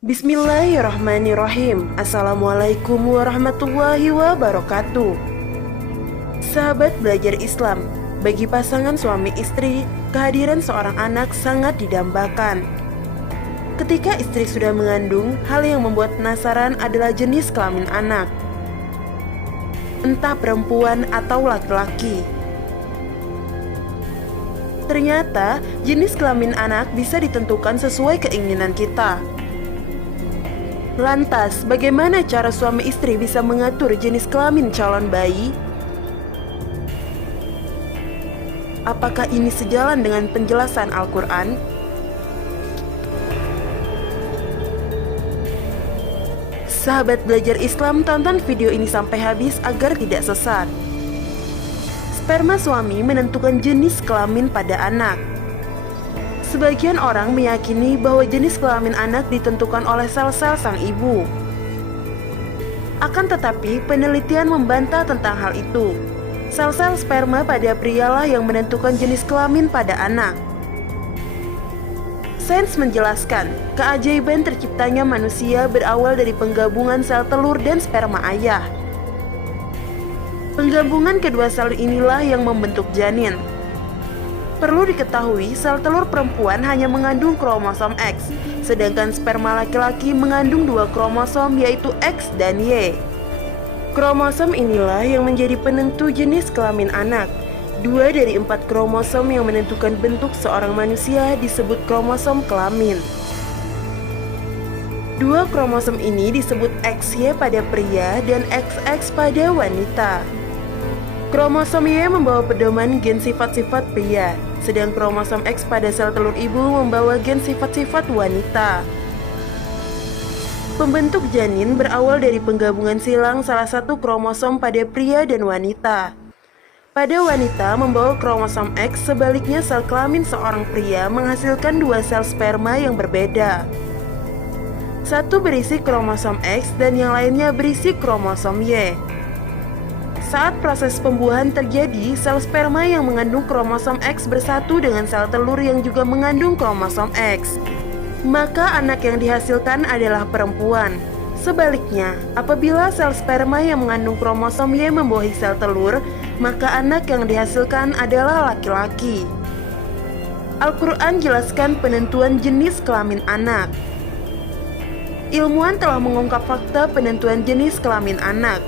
Bismillahirrahmanirrahim. Assalamualaikum warahmatullahi wabarakatuh. Sahabat belajar Islam, bagi pasangan suami istri, kehadiran seorang anak sangat didambakan. Ketika istri sudah mengandung, hal yang membuat penasaran adalah jenis kelamin anak, entah perempuan atau laki-laki. Ternyata, jenis kelamin anak bisa ditentukan sesuai keinginan kita. Lantas, bagaimana cara suami istri bisa mengatur jenis kelamin calon bayi? Apakah ini sejalan dengan penjelasan Al-Quran? Sahabat belajar Islam, tonton video ini sampai habis agar tidak sesat. Sperma suami menentukan jenis kelamin pada anak. Sebagian orang meyakini bahwa jenis kelamin anak ditentukan oleh sel-sel sang ibu. Akan tetapi, penelitian membantah tentang hal itu. Sel-sel sperma pada prialah yang menentukan jenis kelamin pada anak. Sains menjelaskan, keajaiban terciptanya manusia berawal dari penggabungan sel telur dan sperma ayah. Penggabungan kedua sel inilah yang membentuk janin. Perlu diketahui, sel telur perempuan hanya mengandung kromosom X, sedangkan sperma laki-laki mengandung dua kromosom yaitu X dan Y. Kromosom inilah yang menjadi penentu jenis kelamin anak. 2 dari 4 kromosom yang menentukan bentuk seorang manusia disebut kromosom kelamin. 2 kromosom ini disebut XY pada pria dan XX pada wanita. Kromosom Y membawa pedoman gen sifat-sifat pria, sedang kromosom X pada sel telur ibu membawa gen sifat-sifat wanita. Pembentuk janin berawal dari penggabungan silang salah satu kromosom pada pria dan wanita. Pada wanita membawa kromosom X, sebaliknya sel kelamin seorang pria menghasilkan 2 sel sperma yang berbeda. Satu berisi kromosom X dan yang lainnya berisi kromosom Y. Saat proses pembuahan terjadi, sel sperma yang mengandung kromosom X bersatu dengan sel telur yang juga mengandung kromosom X. Maka anak yang dihasilkan adalah perempuan. Sebaliknya, apabila sel sperma yang mengandung kromosom Y membawahi sel telur, maka anak yang dihasilkan adalah laki-laki. Al-Quran jelaskan penentuan jenis kelamin anak. Ilmuwan telah mengungkap fakta penentuan jenis kelamin anak.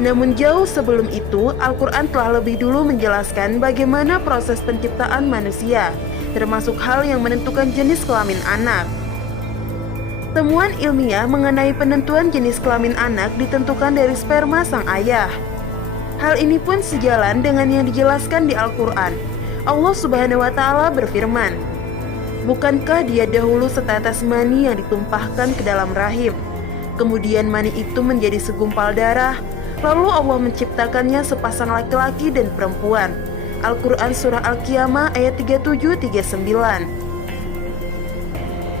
Namun jauh sebelum itu, Al-Quran telah lebih dulu menjelaskan bagaimana proses penciptaan manusia, termasuk hal yang menentukan jenis kelamin anak. Temuan ilmiah mengenai penentuan jenis kelamin anak ditentukan dari sperma sang ayah. Hal ini pun sejalan dengan yang dijelaskan di Al-Quran. Allah Subhanahu wa Ta'ala berfirman, "Bukankah dia dahulu setetes mani yang ditumpahkan ke dalam rahim, kemudian mani itu menjadi segumpal darah, lalu Allah menciptakannya sepasang laki-laki dan perempuan." Al-Quran Surah Al-Qiyamah ayat 37-39.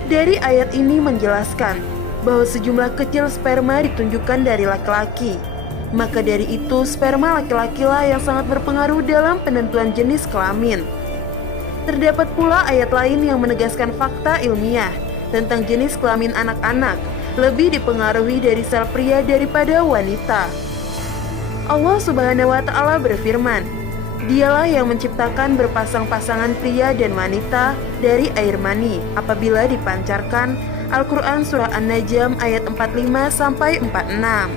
Dari ayat ini menjelaskan bahwa sejumlah kecil sperma ditunjukkan dari laki-laki. Maka dari itu, sperma laki-lakilah yang sangat berpengaruh dalam penentuan jenis kelamin. Terdapat pula ayat lain yang menegaskan fakta ilmiah tentang jenis kelamin anak-anak lebih dipengaruhi dari sel pria daripada wanita. Allah Subhanahu wa Ta'ala berfirman, "Dialah yang menciptakan berpasang-pasangan pria dan wanita dari air mani apabila dipancarkan." Al-Quran Surah An-Najm ayat 45-46.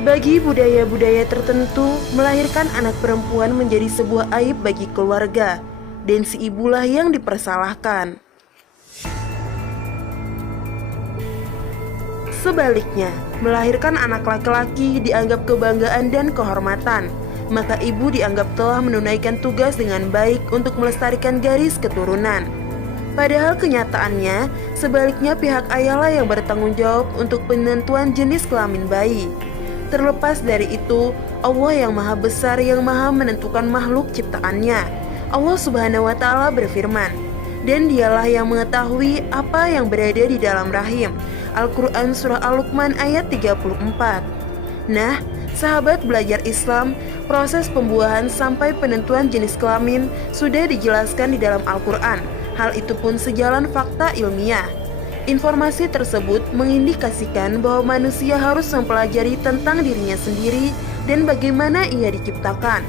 Bagi budaya-budaya tertentu, melahirkan anak perempuan menjadi sebuah aib bagi keluarga, dan si ibulah yang dipersalahkan. Sebaliknya, melahirkan anak laki-laki dianggap kebanggaan dan kehormatan, maka ibu dianggap telah menunaikan tugas dengan baik untuk melestarikan garis keturunan. Padahal kenyataannya, sebaliknya pihak ayahlah yang bertanggung jawab untuk penentuan jenis kelamin bayi. Terlepas dari itu, Allah yang maha besar yang maha menentukan makhluk ciptaannya. Allah Subhanahu wa Ta'ala berfirman, "Dan dialah yang mengetahui apa yang berada di dalam rahim." Al-Quran Surah Al-Luqman ayat 34. Nah, sahabat belajar Islam, proses pembuahan sampai penentuan jenis kelamin sudah dijelaskan di dalam Al-Quran. Hal itu pun sejalan fakta ilmiah. Informasi tersebut mengindikasikan bahwa manusia harus mempelajari tentang dirinya sendiri dan bagaimana ia diciptakan.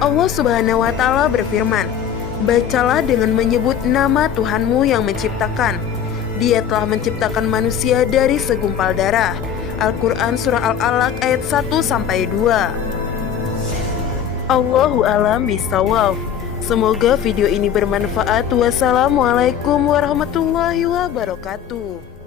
Allah Subhanahu wa Ta'ala berfirman, "Bacalah dengan menyebut nama Tuhanmu yang menciptakan. Dia telah menciptakan manusia dari segumpal darah." Al-Quran Surah Al-Alaq ayat 1-2. Allahu a'lam bishawab. Semoga video ini bermanfaat. Wassalamualaikum warahmatullahi wabarakatuh.